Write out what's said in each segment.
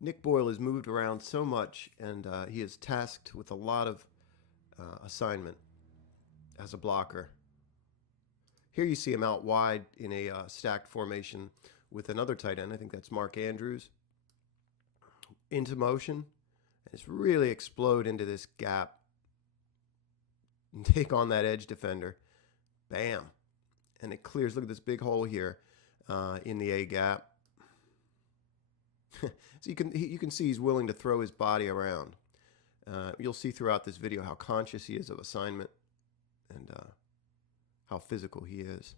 Nick Boyle is moved around so much, and he is tasked with a lot of assignment as a blocker. Here you see him out wide in a stacked formation with another tight end. I think that's Mark Andrews. Into motion. And it's really explode into this gap and take on that edge defender. Bam. And it clears. Look at this big hole here in the A gap. So you can see he's willing to throw his body around. You'll see throughout this video how conscious he is of assignment and how physical he is.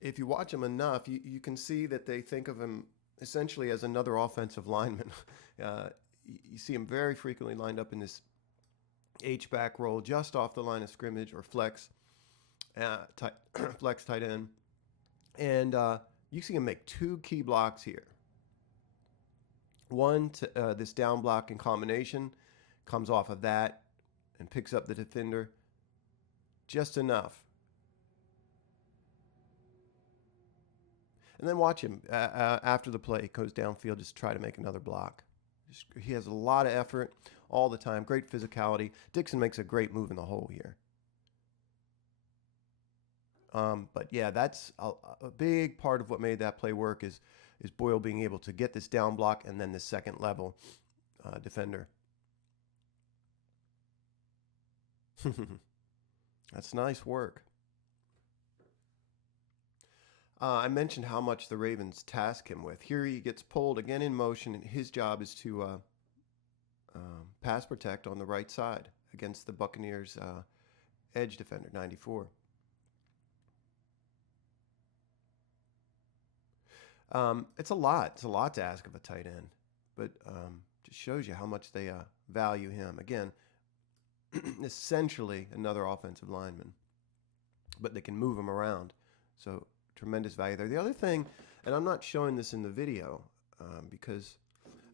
If you watch him enough, you can see that they think of him essentially as another offensive lineman. You see him very frequently lined up in this H-back role just off the line of scrimmage or flex, flex tight end. And you see him make two key blocks here. One, this down block in combination, comes off of that and picks up the defender just enough. And then watch him after the play. He goes downfield just to try to make another block. He has a lot of effort all the time. Great physicality. Dixon makes a great move in the hole here. But yeah, that's a big part of what made that play work is Boyle being able to get this down block and then this second level defender. That's nice work. I mentioned how much the Ravens task him with. Here he gets pulled again in motion, and his job is to pass protect on the right side against the Buccaneers edge defender, 94. It's a lot. It's a lot to ask of a tight end, but just shows you how much they value him. Again, essentially another offensive lineman, but they can move him around. So tremendous value there. The other thing, and I'm not showing this in the video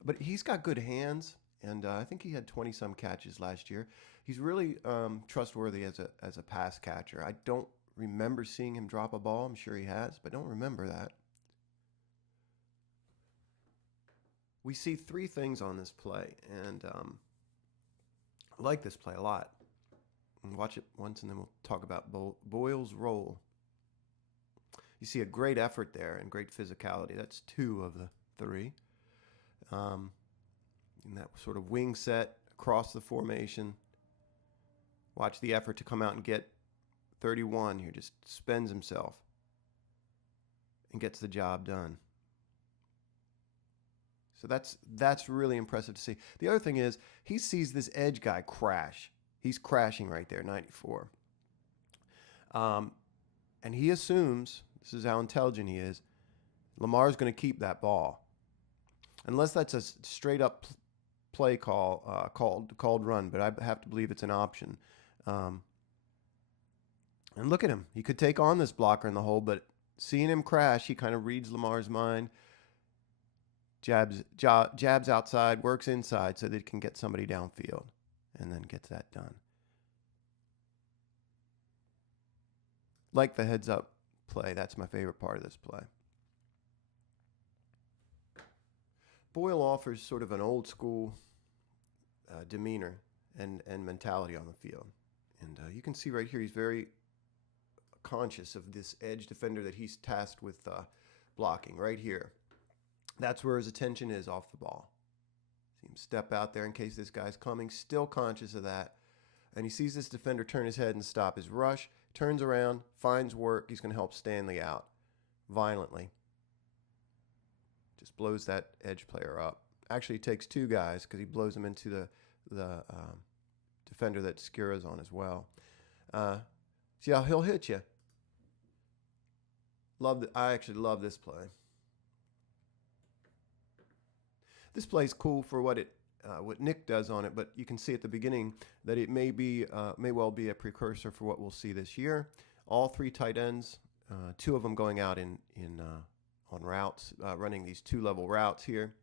but he's got good hands, and I think he had 20-some catches last year. He's really trustworthy as a pass catcher. I don't remember seeing him drop a ball. I'm sure he has, but I don't remember that. We see three things on this play, and I like this play a lot. And watch it once, and then we'll talk about Boyle's role. You see a great effort there and great physicality. That's two of the three. In that sort of wing set across the formation. Watch the effort to come out and get 31 here. Just spends himself and gets the job done. So that's really impressive to see. The other thing is he sees this edge guy crash. He's crashing right there, 94. And he assumes, this is how intelligent he is, Lamar's going to keep that ball. Unless that's a straight up play called run, but I have to believe it's an option. And look at him. He could take on this blocker in the hole, but seeing him crash, he kind of reads Lamar's mind. Jabs outside, works inside so that he can get somebody downfield, and then gets that done. Like the heads up play. That's my favorite part of this play. Boyle offers sort of an old school demeanor and mentality on the field. And you can see right here he's very conscious of this edge defender that he's tasked with blocking right here. That's where his attention is off the ball. See him step out there in case this guy's coming, still conscious of that. And he sees this defender turn his head and stop his rush, turns around, finds work. He's going to help Stanley out violently. Just blows that edge player up. Actually, he takes two guys because he blows them into the defender that Skura's on as well. See how he'll hit you. I actually love this play. This play's cool for what Nick does on it, but you can see at the beginning that it may well be a precursor for what we'll see this year. All three tight ends, two of them going out on routes, running these two-level routes here.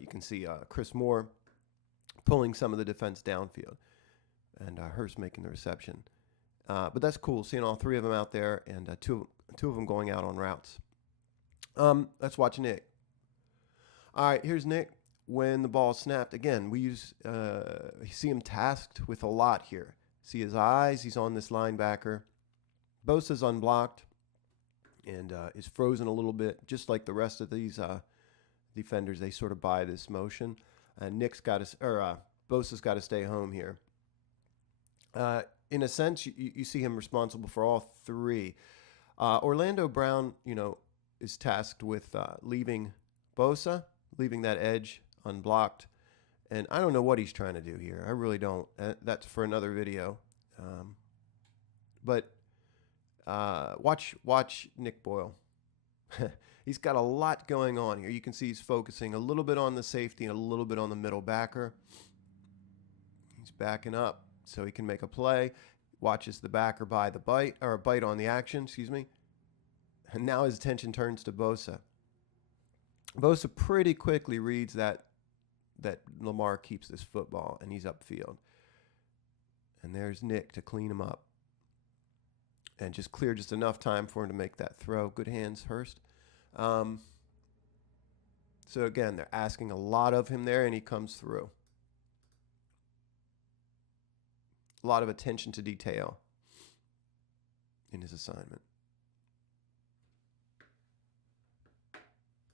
You can see Chris Moore pulling some of the defense downfield, and Hurst making the reception. But that's cool, seeing all three of them out there, and two Two of them going out on routes. Let's watch Nick. All right, here's Nick. When the ball snapped, again, we use, you see him tasked with a lot here. See his eyes, he's on this linebacker. Bosa's unblocked and is frozen a little bit, just like the rest of these defenders. They sort of buy this motion. Bosa's got to stay home here. In a sense, you see him responsible for all three. Orlando Brown, is tasked with leaving Bosa, leaving that edge unblocked. And I don't know what he's trying to do here. I really don't. That's for another video. But watch Nick Boyle. He's got a lot going on here. You can see he's focusing a little bit on the safety and a little bit on the middle backer. He's backing up so he can make a play. Watches the backer buy the bite, or a bite on the action, excuse me. And now his attention turns to Bosa. Bosa pretty quickly reads that Lamar keeps this football, and he's upfield. And there's Nick to clean him up. And just clear just enough time for him to make that throw. Good hands, Hurst. So again, they're asking a lot of him there, and he comes through. A lot of attention to detail in his assignment.